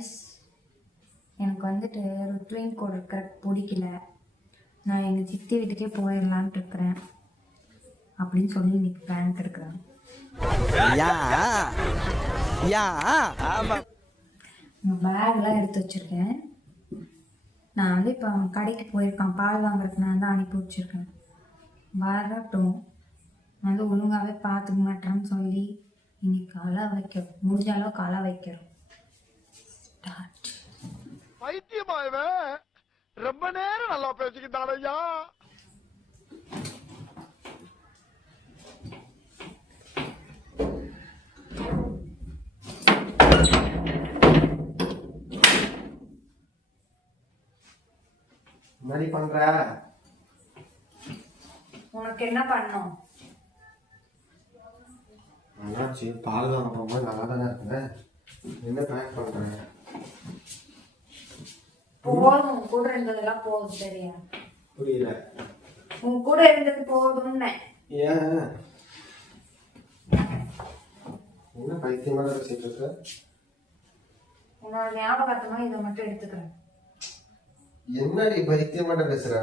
Guys, எனக்கு வந்துட்டு ருத்வின் கூட இருக்கிற பிடிக்கல, நான் எங்கள் சித்தி வீட்டுக்கே போயிடலான்ட்டு இருக்கிறேன் அப்படின்னு சொல்லி இன்னைக்கு பிளான் எடுக்கிறேன். பேக்லாம் எடுத்து வச்சிருக்கேன். நான் வந்து இப்போ அவன் கடைக்கு போயிருக்கான், பால் வாங்குறதுக்கு நான் தான் அனுப்பி வச்சிருக்கேன். வரட்டும், வந்து ஒழுங்காகவே பார்த்துக்க மாட்டேன்னு சொல்லி இன்னைக்கு அழ வைக்கிறோம், முடிஞ்ச அளவுக்கு அழ வைக்கிறோம். பைத்தியமாயவே ரொம்ப நேரம் நல்லா பேசிக்கிட்டான் ஐயா. என்னடி பண்ற? உனக்கு என்ன பண்ணும்? என்னாச்சு? பால் வாங்க போகும்போது நல்லா தானே இருந்தேன். என்ன பேக் பண்றேன்? போதும், உன் கூட இருந்ததெல்லாம் போதும். சரியா? புரியல. உன் கூட இருந்தது போதும்னு. ஏன் என்ன பைத்தியமான பேசிட்டு இருக்க? உன்னோட ஞாபகத்தமா இதை மட்டும் எடுத்துக்கிறேன். என்னடி பைத்தியமான பேசுற?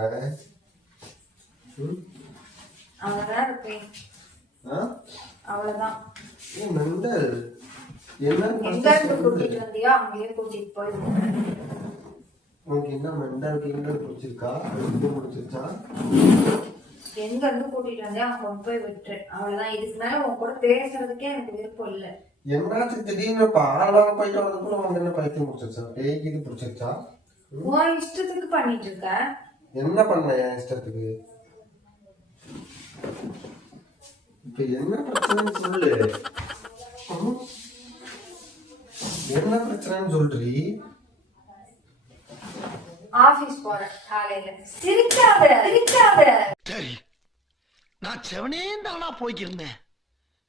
அவ்வளவுதான் இருப்பேன். அவ்வளவுதான். மெண்டல். என்ன எங்க இருந்து கூட்டிட்டு வந்தியோ அங்கேயே கூட்டிட்டு போயிருக்கேன். உனக்கு என்ன மெண்டல் கிண்டல் பிடிச்சிருக்கா? இது பிடிச்சிருச்சா? எங்க இருந்து கூட்டிட்டு வந்தே அவன் கொண்டு போய் விட்டுரு. அவ்வளவுதான். இதுக்கு மேல உன் கூட பேசுறதுக்கே எனக்கு விருப்பம் இல்ல. என்னாச்சு திடீர்னு பால் வாங்க போயிட்டு வரதுக்குள்ள உனக்கு என்ன பைத்தியம் பிடிச்சிருச்சா? பேய்க்கு இது பிடிச்சிருச்சா? உன் இஷ்டத்துக்கு பண்ணிட்டு இருக்க. என்ன பண்ண என் இஷ்டத்துக்கு? இப்ப என்ன பிரச்சனைன்னு சொல்லு. என்ன பிரச்சனைன்னு சொல்றீ? ஆபீஸ் போறேன் காலையில. சிரிக்காத சிரிக்காத. சரி, நான் செவனே தானா போய்க்கிருந்தேன்.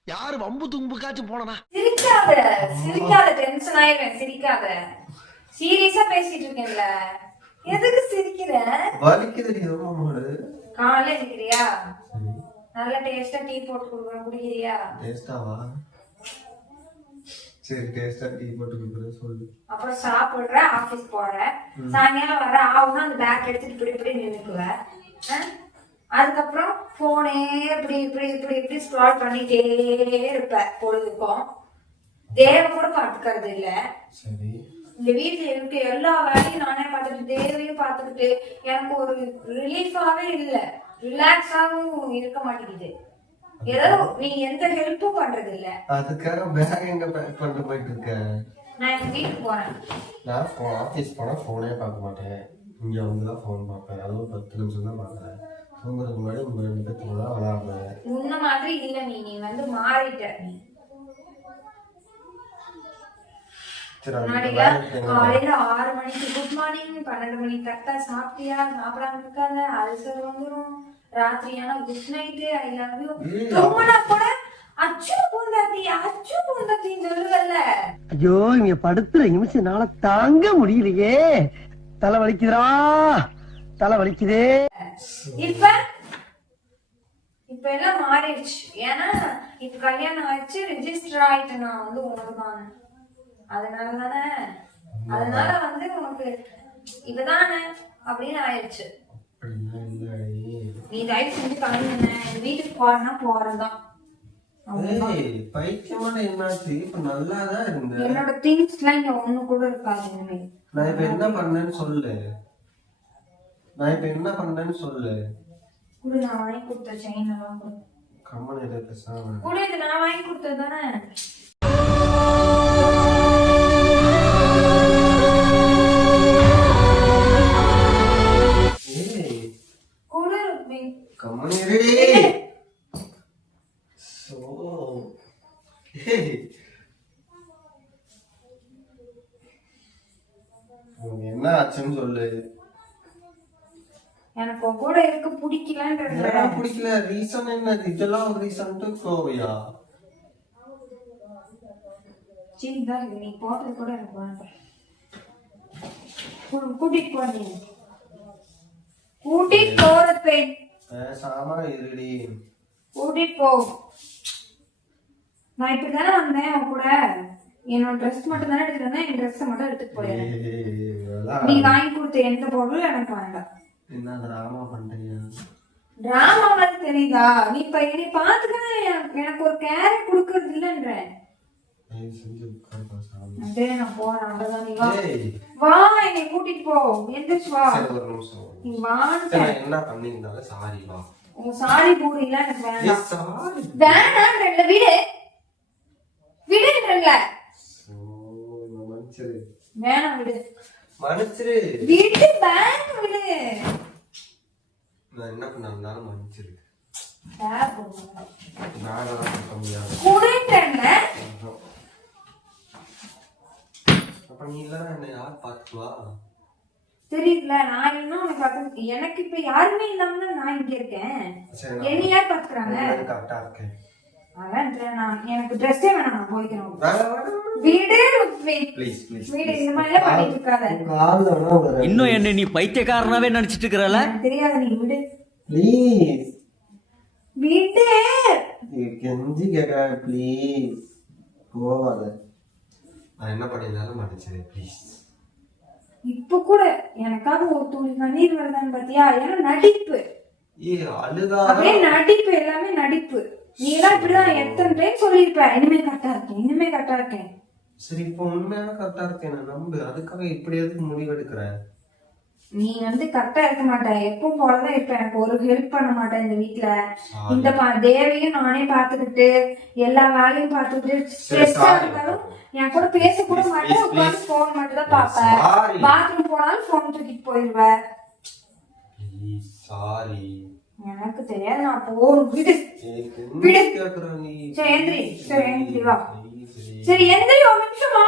யாரு வம்பு தும்புக்காச்சும் போனா? சிரிக்காத சிரிக்காத, டென்ஷன் ஆயிடுவேன். சிரிக்காத. சீரியஸா பேசிட்டு இருக்கேன்ல, எதுக்கு சிரிக்கிற? வலிக்குதுடி மாமாடு. காலையில இருக்கிறியா? நல்ல டேஸ்டா டீ போட்டு குடுக்குறேன், குடிக்கிறியா? டேஸ்டாவா? சரி, டேஸ்டா டீ போட்டு குடுக்குறேன் சொல்லு. அப்புறம் சாப்பிடுற, ஆபீஸ் போற, சாயங்காலம் வர ஆகுனா அந்த பேக் எடுத்துட்டு இப்படி இப்படி நின்னுக்குவ. அதுக்கப்புறம் போனே இப்படி இப்படி இப்படி இப்படி ஸ்க்ரால் பண்ணிட்டே இருப்ப பொழுதுக்கும். தேவ கூட பாத்துக்கிறது இல்ல. சரி, இந்த வீட்டுல இருக்க எல்லா வேலையும் நானே பார்த்துட்டு தேவையும் பார்த்துக்கிட்டு எனக்கு ஒரு ரிலீஃபாவே இல்ல, ரிலாக்ஸாவும் இருக்க மாட்டேங்குது. ஏதோ நீ எந்த ஹெல்ப்பும் பண்றது இல்ல. அதுக்காக பேக் எங்க பேக் பண்ணிட்டு போயிட்டு இருக்க? நான் எங்க வீட்டுக்கு போறேன். நான் ஆஃபீஸ் போனா போனே பார்க்க மாட்டேன். இங்க வந்துதான் போன் பார்ப்பேன். அதுவும் 10 நிமிஷம் தான் பார்க்கறேன். தூங்குறதுக்கு முன்னாடி உங்க 2 பேருக்கு தான் விளையாடுறேன். முன்ன மாதிரி இல்ல, நீ வந்து மாறிட்ட. நீ காலையில 6 மணிக்கு குட் மார்னிங், 12 மணிக்கு கரெக்டா சாப்பிட்டியா, சாப்பிடாம இருக்காங்க, அல்சர் வந்துடும். ராத்திரியான good night, I love you. தூங்கினா கூட அச்சு பூந்தாத்தி அச்சு பூந்தாத்தின்னு சொல்லுவல்ல. ஐயோ, இங்க படுத்துற நிமிஷம்னால தாங்க முடியலையே. தலை வலிக்குதுடா, தலை வலிக்குதே. இப்ப எல்லாம் மாறிடுச்சு. ஏன்னா இப்ப கல்யாணம் ஆயிடுச்சு, ரெஜிஸ்டர் ஆயிட்டேன் நான் வந்து உனக்குதான். அதனாலதானே, அதனால வந்து உனக்கு இதுதானே அப்படின்னு ஆயிடுச்சு. நீ தயவு செஞ்சு கிளம்புன, எங்க வீட்டுக்கு போறேன்னா போறதான். பைத்தியமான என்னாச்சு? இப்ப நல்லாதான் இருந்தேன். என்னோட திங்ஸ் எல்லாம் இங்க ஒண்ணு கூட இருக்காது. நான் இப்ப என்ன பண்ணேன்னு சொல்லு. நான் இப்ப என்ன பண்ணேன்னு சொல்லு. குடு, நான் வாங்கி கொடுத்த செயின் எல்லாம் கொடு. கம்மனில பேசாம குடு, இது நான் வாங்கி கொடுத்தது தானே. குடு ருக்மி. கம்மனிரே. என்ன ஆச்சுன்னு சொல்லு. எனக்கு கூட இருக்க பிடிக்கலன்றது. பிடிக்கல ரீசன் என்னது? இதெல்லாம் ஒரு ரீசன்ட்டு கோவையா? சரிதான், இது நீ போட்டது கூட எனக்கு வேண்டாம். கூட்டிட்டு போ. நீ கூட்டிட்டு போறது பெண். பேசாம இருடி. கூட்டிட்டு போ. நான் இப்படிதானே வந்தேன் உன் கூட. என்னோட ட்ரெஸ் மட்டும் தானே எடுத்துட்டு வந்தேன், என் ட்ரெஸ்ஸை மட்டும் எடுத்துட்டு போயிடுறேன். இதெல்லாம் நீ வாங்கி கொடுத்த எந்த பொருளும் எனக்கு வேண்டாம். என்ன டிராமா பண்றீங்க? டிராமா மாதிரி தெரியுதா? நீ இப்ப என்னை பாத்துக்கவே எனக்கு ஒரு கேர் கொடுக்கறது இல்லைன்ற. தயவு செஞ்சு உட்காருப்பா சாமி. அதே நான் போறேன், அவ்வளவுதான். நீ வா ஏய், வா, என்னை கூட்டிட்டு போ. எந்திரிச்சு வா. சரி, ஒரு நிமிஷம். நீ வான்னு சரி, நான் என்ன பண்ணியிருந்தாலும் சாரி வா. உங்க சாரி பூரி எல்லாம் எனக்கு ஏய், வேண்டாம். சாரி. வேணான்றல, விடு விடுன்றல. சோ, மன்னிச்சிரு. வேணாம், விடு மன்னிச்சிரு. விடு, பேங்க் விடு. நான் என்ன பண்ணாலும் மன்னிச்சிரு. பேக் போடுங்க. வேணாம் சொல்ல முடியாது. குடுன்றல. அப்ப நீ இல்லைன்னா என்னை யார் பார்த்துக்குவா? தெரியல, நான் இன்னும் உனக்கு பார்த்து எனக்கு இப்ப யாருமே இல்லாம தான் நான் இங்க இருக்கேன். சரி, என்ன யார் பாத்துக்கிறாங்க? நான் கரெக்டா இருக்கேன். அதான் நான் எனக்கு ட்ரெஸ்ஸே வேணாம், நான் போய்க்கிறேன். வேணாம். வீடு ப்ளீஸ் ப்ளீஸ். வீடு இந்த மாதிரி எல்லாம் பண்ணிட்டு இருக்காத. கால்ல வேணா ஒரு இன்னும் என்ன நீ பைத்தியக்காரனாவே நினைச்சிட்டு இருக்கிறல? எனக்கு தெரியாது, நீ விடு ப்ளீஸ். விடு. கெஞ்சி கேட்கறேன் ப்ளீஸ். போவாத. நான் என்ன பண்ணியிருந்தாலும் மன்னிச்சிரு ப்ளீஸ். இப்ப கூட எனக்காக ஒரு துளி கண்ணீர் வருதான்னு பாத்தியா? ஏன்னா நடிப்பு, அழுதா அப்படியே நடிப்பு, எல்லாமே நடிப்பு. நீ எல்லாம் இப்படிதான் எத்தனை டைம் சொல்லியிருப்ப, இனிமே கரெக்டா இருக்கேன், இனிமே கரெக்டா இருக்கேன். சரி, இப்போ உண்மையாக கரெக்டா இருக்கேன் நான் நம்பு. அதுக்காக இப்படி எதுக்கு முடிவெடுக்கிற? நீ கரெக்டா இருக்க மாட்ட, எப்பவும் போலதான் இருப்ப. எனக்கு ஒரு ஹெல்ப் பண்ண மாட்டேன் இந்த வீட்டுல. இந்த தேவையும் நானே பாத்துக்கிட்டு எல்லா வேலையும் பாத்துக்கிட்டு ஸ்ட்ரெஸ்ஸா இருந்தாலும் என் கூட பேச கூட மாட்டேன். உட்காந்து போன் மட்டும் தான் பாப்பேன். பாத்ரூம் போனாலும் போன் தூக்கிட்டு போயிருவ. சாரி. எனக்கு தெரியாது, நான் போகணும். விடு விடு. சரி எந்திரி, சரி எந்திரி வா. சரி எந்திரி, ஒரு நிமிஷமா,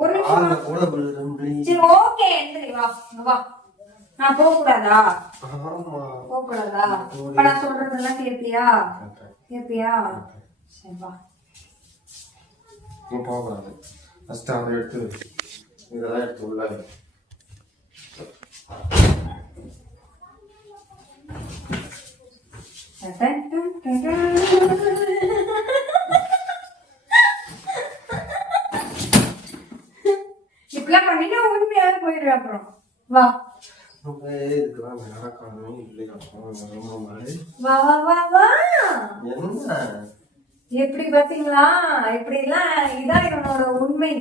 ஒரு நிமிஷமா. கூட விழுறேன் ப்ளீஸ். சரி ஓகே, எந்திரி வா, வா. நான் போக கூடாதா? ஆமா. போக கூடாதா? இப்ப நான் சொல்றதெல்லாம் கேப்பியா? கேப்பியா? சரி வா. நீ போகக்கூடாது. ஃபர்ஸ்ட் அவரை எடுத்து இதெல்லாம் எடுத்து உள்ள வை. இப்பெல்லாம் பண்ணிட்டு உண்மையாவே போயிடுவேன். அப்புறம் வா. இதுக்கெல்லாம் நடக்கணும் இல்லையா? வா வா வா வா. என்ன எப்படி பாத்தீங்களா? இப்படி எல்லாம் இதான் என்னோட உண்மை.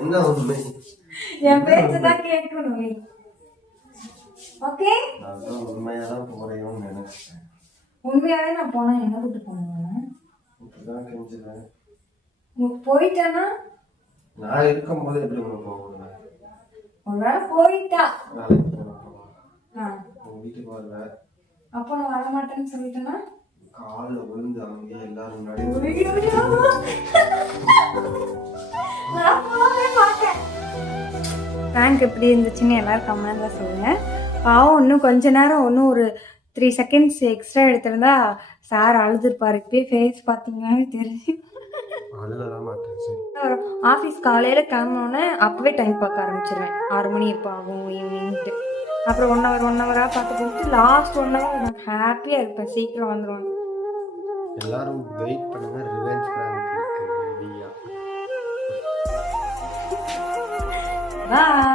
என்ன உண்மை? என் பேச்சுதான் கேட்கணும் நீ. ஓகே, நான் உண்மையாதான் போறேன்னு நினைச்சேன். உண்மையாவே நான் போனா என்ன கூட்டு போனேன்? இப்படிதான் கெஞ்சுவேன். போயிட்டேன்னா நான் இருக்கும்போது எப்படி உனக்கு போகணும்? ஒருவேளை போயிட்டா வேலைக்கு போகணும். உன் வீட்டுக்கு வரல, அப்போ நான் வரமாட்டேன்னு சொல்லிட்டேன்னா காலில் விழுந்து அங்கே எல்லாரும் முன்னாடி ரேங்க் எப்படி இருந்துச்சுன்னு எல்லாரும் கமெண்ட்ல சொல்லுங்க. பாவம், இன்னும் கொஞ்ச நேரம், இன்னும் ஒரு 3 செகண்ட்ஸ் எக்ஸ்ட்ரா எடுத்திருந்தா சார் அழுதுருப்பாரு. இப்பயே ஃபேஸ் பார்த்தீங்கன்னாவே தெரிஞ்சு. அழுகலாம் மாட்டேன். சரி, ஆஃபீஸ் காலையில் கிளம்பினோன்னே அப்போவே டைம் பார்க்க ஆரம்பிச்சிருவேன். 6 மணி எப்போ ஆகும் ஈவினிங்ட்டு. அப்புறம் 1 ஹவராக பார்த்து கொடுத்து லாஸ்ட் 1 ஹவர் எனக்கு ஹாப்பியாக இருப்பேன். சீக்கிரம் வந்துடுவாங்க. எல்லாரும் வெயிட் பண்ணுங்க. ரிவெஞ்ச் பிராங்க் இருக்கு. Bye.